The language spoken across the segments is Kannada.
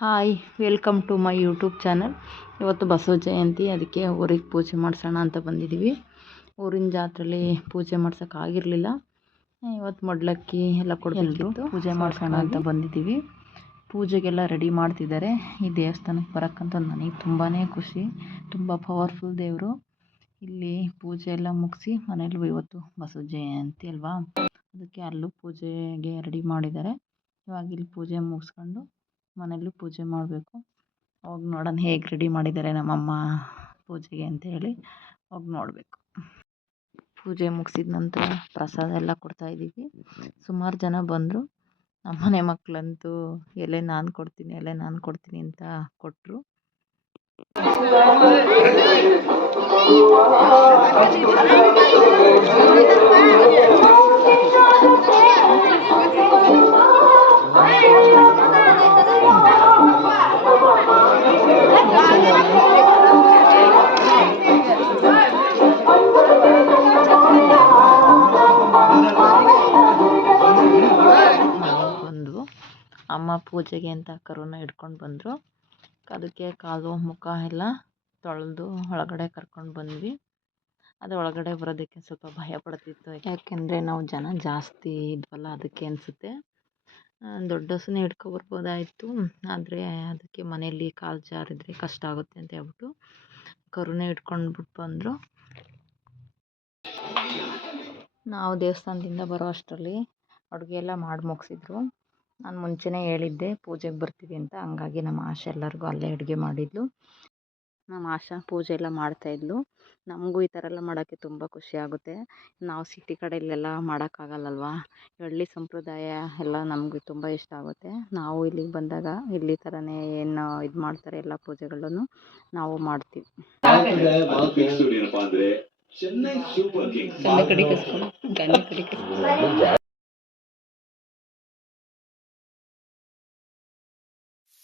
Hi welcome to my YouTube channel. ಇವತ್ತು ಬಸವ ಜಯಂತಿ ಅದಕ್ಕೆ ಊರಿಗೆ ಪೂಜೆ ಮಾಡಿಸೋಣ ಅಂತ ಬಂದಿದ್ದೀವಿ. ಊರಿನ ಜಾತ್ರೆಯಲ್ಲಿ ಪೂಜೆ ಮಾಡ್ಸೋಕ್ಕಾಗಿರಲಿಲ್ಲ ಇವತ್ತು ಮೊಡ್ಲಕ್ಕಿ ಎಲ್ಲ ಕೊಡಬೇಕು ಪೂಜೆ ಮಾಡಿಸೋಣ ಅಂತ ಬಂದಿದ್ದೀವಿ. ಪೂಜೆಗೆಲ್ಲ ರೆಡಿ ಮಾಡ್ತಿದ್ದಾರೆ. ಈ ದೇವಸ್ಥಾನಕ್ಕೆ ಬರೋಕ್ಕಂತ ನನಗೆ ತುಂಬಾ ಖುಷಿ. ತುಂಬ ಪವರ್ಫುಲ್ ದೇವರು. ಇಲ್ಲಿ ಪೂಜೆ ಎಲ್ಲ ಮುಗಿಸಿ ಮನೇಲಿ ಇವತ್ತು ಬಸವ ಜಯಂತಿ ಅಲ್ವಾ? ಅದಕ್ಕೆ ಅಲ್ಲೂ ಪೂಜೆಗೆ ರೆಡಿ ಮಾಡಿದ್ದಾರೆ. ಇವಾಗ ಇಲ್ಲಿ ಪೂಜೆ ಮುಗಿಸ್ಕೊಂಡು ಮನೆಯಲ್ಲೂ ಪೂಜೆ ಮಾಡಬೇಕು. ಹೋಗಿ ನೋಡೋಣ ಹೇಗೆ ರೆಡಿ ಮಾಡಿದ್ದಾರೆ ನಮ್ಮಮ್ಮ ಪೂಜೆಗೆ ಅಂತ ಹೇಳಿ ಹೋಗಿ ನೋಡಬೇಕು. ಪೂಜೆ ಮುಗಿಸಿದ ನಂತರ ಪ್ರಸಾದ ಎಲ್ಲ ಕೊಡ್ತಾಯಿದ್ದೀವಿ ಸುಮಾರು ಜನ ಬಂದರು. ನಮ್ಮನೆ ಮಕ್ಕಳಂತೂ ಎಲೆ ನಾನು ಕೊಡ್ತೀನಿ, ಎಲೆ ನಾನು ಕೊಡ್ತೀನಿ ಅಂತ ಕೊಟ್ಟರು ಅಮ್ಮ ಪೂಜೆಗೆ ಅಂತ ಕರುನ ಹಿಡ್ಕೊಂಡು ಬಂದರು. ಅದಕ್ಕೆ ಕಾಲು, ಮುಖ ಎಲ್ಲ ತೊಳೆದು ಒಳಗಡೆ ಕರ್ಕೊಂಡು ಬಂದ್ವಿ. ಅದು ಒಳಗಡೆ ಬರೋದಕ್ಕೆ ಸ್ವಲ್ಪ ಭಯ ಪಡ್ತಿತ್ತು. ಯಾಕೆಂದರೆ ನಾವು ಜನ ಜಾಸ್ತಿ ಇದ್ವಲ್ಲ ಅದಕ್ಕೆ ಅನಿಸುತ್ತೆ. ದೊಡ್ಡ ಹಸುನೇ ಹಿಡ್ಕೊಬರ್ಬೋದಾಯಿತು ಆದರೆ ಅದಕ್ಕೆ ಮನೆಯಲ್ಲಿ ಕಾಲು ಜಾರಿದರೆ ಕಷ್ಟ ಆಗುತ್ತೆ ಅಂತ ಹೇಳ್ಬಿಟ್ಟು ಕರುನೇ ಹಿಡ್ಕೊಂಡ್ಬಿಟ್ಟು ಬಂದರು. ನಾವು ದೇವಸ್ಥಾನದಿಂದ ಬರೋ ಅಷ್ಟರಲ್ಲಿ ಅಡುಗೆ ಎಲ್ಲ ಮಾಡಿ ಮುಗಿಸಿದ್ರು. ನಾನು ಮುಂಚೆನೇ ಹೇಳಿದ್ದೆ ಪೂಜೆಗೆ ಬರ್ತೀವಿ ಅಂತ ಹಂಗಾಗಿ ನಮ್ಮ ಆಶಾ ಎಲ್ಲರಿಗೂ ಅಲ್ಲೇ ಅಡುಗೆ ಮಾಡಿದ್ಲು. ನಮ್ಮ ಆಶಾ ಪೂಜೆ ಎಲ್ಲ ಮಾಡ್ತಾಯಿದ್ಲು ನಮಗೂ ಈ ಥರ ಎಲ್ಲ ಮಾಡೋಕ್ಕೆ ತುಂಬ ಖುಷಿ ಆಗುತ್ತೆ. ನಾವು ಸಿಟಿ ಕಡೆಯಲ್ಲೆಲ್ಲ ಮಾಡೋಕ್ಕಾಗಲ್ಲಲ್ವ ಹಳ್ಳಿ ಸಂಪ್ರದಾಯ ಎಲ್ಲ ನಮಗೆ ತುಂಬ ಇಷ್ಟ ಆಗುತ್ತೆ. ನಾವು ಇಲ್ಲಿಗೆ ಬಂದಾಗ ಇಲ್ಲಿ ಥರನೇ ಏನು ಇದು ಮಾಡ್ತಾರೆ ಎಲ್ಲ ಪೂಜೆಗಳನ್ನು ನಾವು ಮಾಡ್ತೀವಿ. ಚೆನ್ನೈ ಸೂಪರ್ ಕಿಂಗ್ಸ್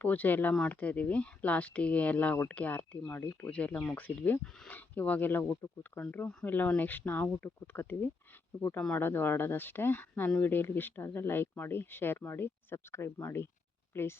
ಪೂಜೆ ಎಲ್ಲ ಮಾಡ್ತಾಯಿದ್ದೀವಿ ಲಾಸ್ಟಿಗೆ ಎಲ್ಲ ಒಟ್ಟಿಗೆ ಆರತಿ ಮಾಡಿ ಪೂಜೆ ಎಲ್ಲ ಮುಗಿಸಿದ್ವಿ. ಇವಾಗೆಲ್ಲ ಊಟಕ್ಕೆ ಕೂತ್ಕೊಂಡ್ರು. ಎಲ್ಲ ನೆಕ್ಸ್ಟ್ ನಾವು ಊಟಕ್ಕೆ ಕೂತ್ಕೋತೀವಿ. ಊಟ ಮಾಡೋದು ಹೊರಡೋದಷ್ಟೇ ನನ್ನ ವಿಡಿಯೋ ಇಷ್ಟ ಆದರೆ ಲೈಕ್ ಮಾಡಿ ಶೇರ್ ಮಾಡಿ ಸಬ್ಸ್ಕ್ರೈಬ್ ಮಾಡಿ ಪ್ಲೀಸ್